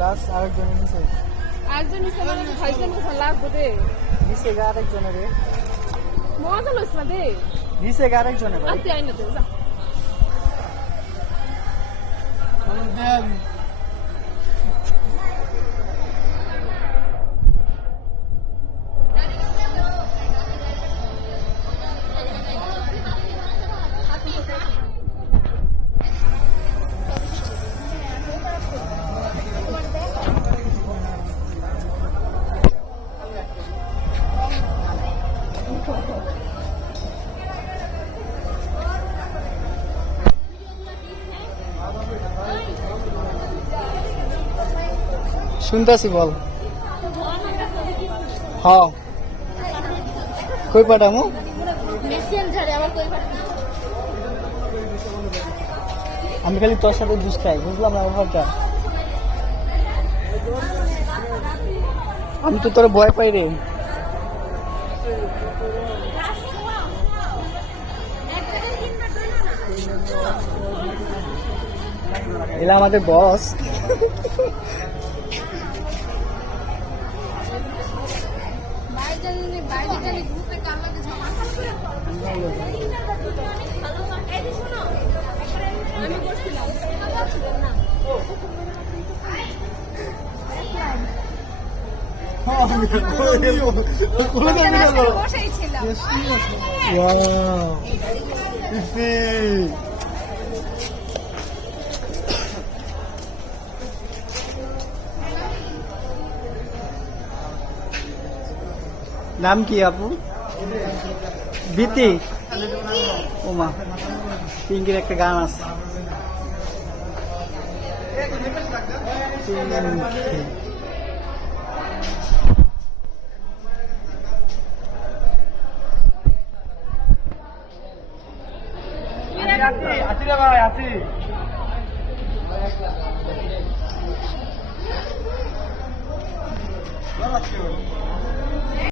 plus আরেকজনের নিচে আরেকজন নিচে মানে ভাইজন কোথায় লাগবে দে নিচে গা আরেকজনের রে মজা লইস না দে নিচে গা আরেকজনের ভাই আনতে আইনা দে যা শুনতেছি বল হ্যাঁ কই পাঠামু আমি খালি তোর সাথে জুস খাই বুঝলাম না ব্যাপারটা আমি তো তোর ভয় পাই রে এলা আমাদের বস নাম কি আপু বিতি ওমা পিঙ্কির একটা গান আছে আছি রে ভাই আছি